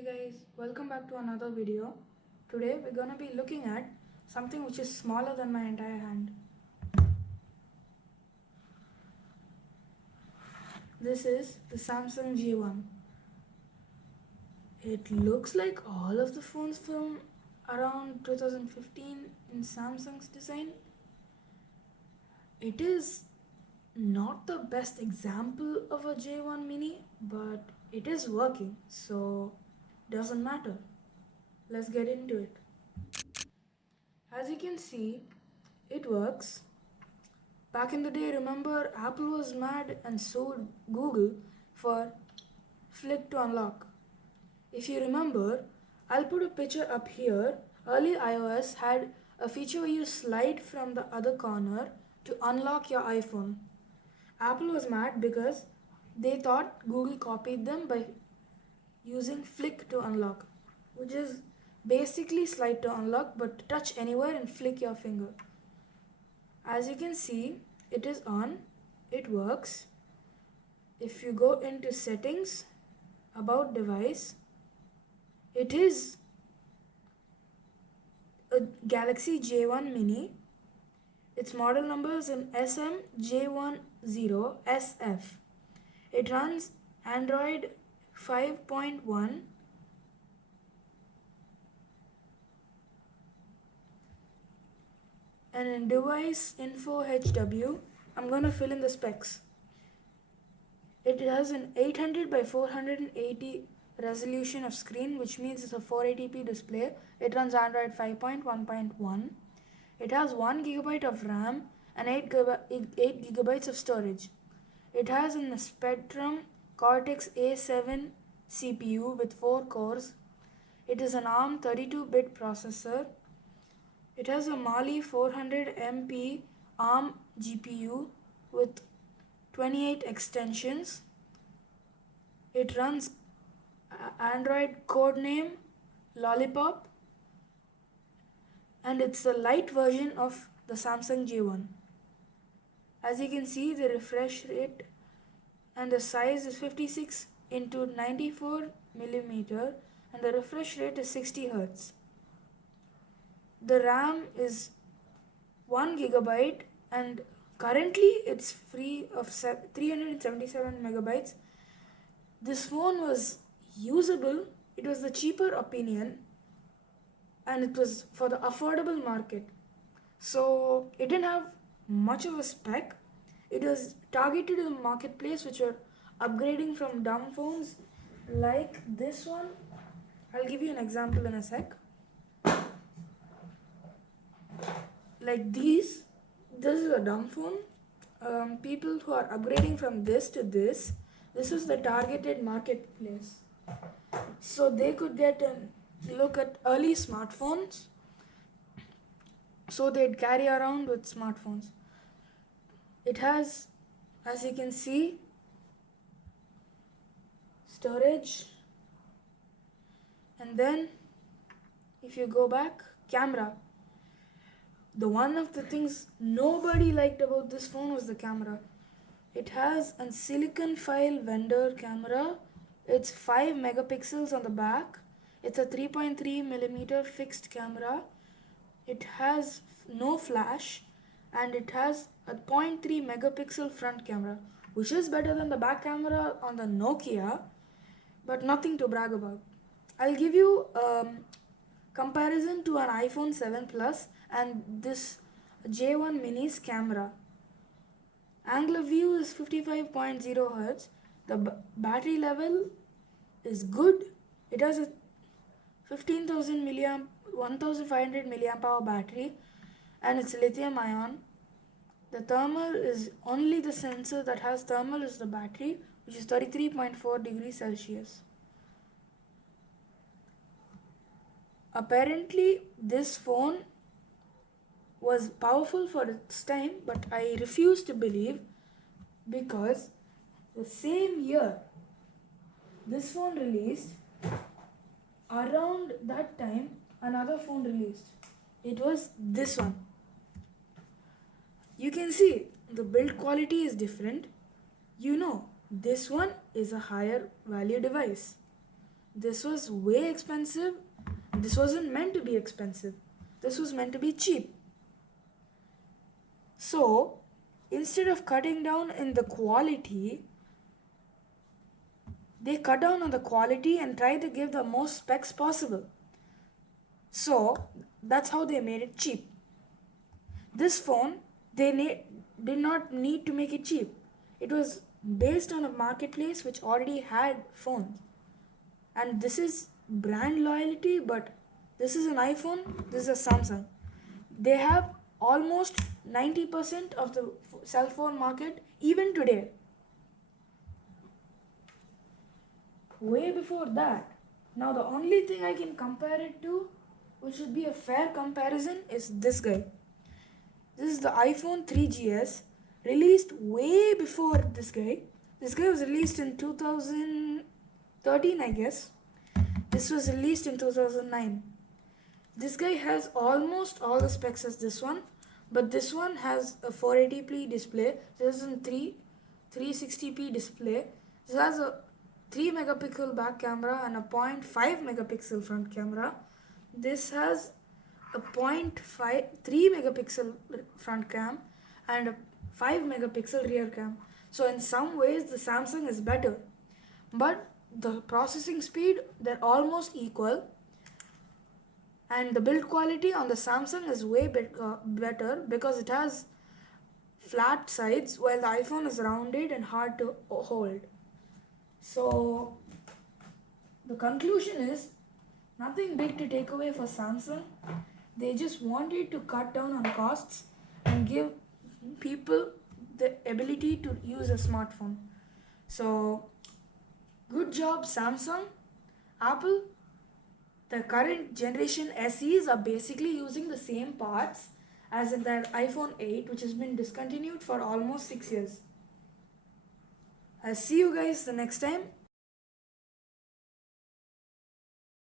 Hey guys, welcome back to another video. Today we're gonna be looking at something which is smaller than my entire hand. This is the Samsung J1. It looks like all of the phones from around 2015 in Samsung's design. It is not the best example of a J1 mini, but it is working, so doesn't matter. Let's get into it. As you can see, it works. Back in the day, remember, Apple was mad and sued Google for Flick to unlock. If you remember, I'll put a picture up here. Early iOS had a feature where you slide from the other corner to unlock your iPhone. Apple was mad because they thought Google copied them by using Flick to unlock, which is basically slide to unlock but touch anywhere and flick your finger. As you can see, it is on, it works. If you go into settings, about device, it is a Galaxy J1 mini. Its model number is an SM J10SF. It runs Android 5.1 and in device info HW, I'm going to fill in the specs. It has an 800 by 480 resolution of screen, which means it's a 480p display. It runs Android 5.1.1. It has 1 GB of RAM and 8 GB of storage. It has a Spectrum Cortex A7 CPU with 4 cores. It is an ARM 32-bit processor. It has a Mali 400MP ARM GPU with 28 extensions. It runs Android codename Lollipop, and it's the light version of the Samsung J1. As you can see, the refresh rate and the size is 56 into 94 millimeter, and the refresh rate is 60 Hz. The RAM is 1 GB and currently it's free of 377 megabytes. This phone was usable, it was the cheaper opinion, and it was for the affordable market. So it didn't have much of a spec. It was targeted to the marketplace which were upgrading from dumb phones like this one. I'll give you an example in a sec. Like this is a dumb phone. People who are upgrading from this to this is the targeted marketplace. So they could get a look at early smartphones. So they'd carry around with smartphones. It has, as you can see, storage. And then if you go back, camera. The one of the things nobody liked about this phone was the camera. It has a silicon file vendor camera. It's 5 megapixels on the back. It's a 3.3 millimeter fixed camera. It has no flash, and it has a 0.3 megapixel front camera, which is better than the back camera on the Nokia, but nothing to brag about. I'll give you comparison to an iPhone 7 Plus and this J1 Mini's camera. Angular view is 55.0 Hz. The battery level is good. It has a 15,000 milliamp 1500 milliamp hour battery, and it's lithium ion. The thermal is only the sensor that has thermal is the battery, which is 33.4 degrees Celsius. Apparently this phone was powerful for its time, but I refuse to believe, because the same year this phone released, around that time another phone released. It was this one. You can see the build quality is different. This one is a higher value device. this was way expensive. This wasn't meant to be expensive. This was meant to be cheap. So, instead of cutting down in the quality, they cut down on the quality and try to give the most specs possible. So, that's how they made it cheap. This phone, did not need to make it cheap. It was based on a marketplace which already had phones. And this is brand loyalty, but this is an iPhone, this is a Samsung. They have almost 90% of the cell phone market even today. Way before that. Now the only thing I can compare it to, which would be a fair comparison, is this guy. This is the iPhone 3GS, released way before this guy. This guy was released in 2013, I guess. This was released in 2009. This guy has almost all the specs as this one, but this one has a 480p display. This is a 360p display. This has a 3 megapixel back camera and a 0.5 megapixel front camera. This has a 3 megapixel front cam and a 5 megapixel rear cam. So in some ways the Samsung is better, but the processing speed, they're almost equal, and the build quality on the Samsung is way better because it has flat sides while the iPhone is rounded and hard to hold. So the conclusion is nothing big to take away for Samsung. They just wanted to cut down on costs and give people the ability to use a smartphone. So good job, Samsung. Apple, the current generation SEs are basically using the same parts as in their iPhone 8, which has been discontinued for almost 6 years. I'll see you guys the next time.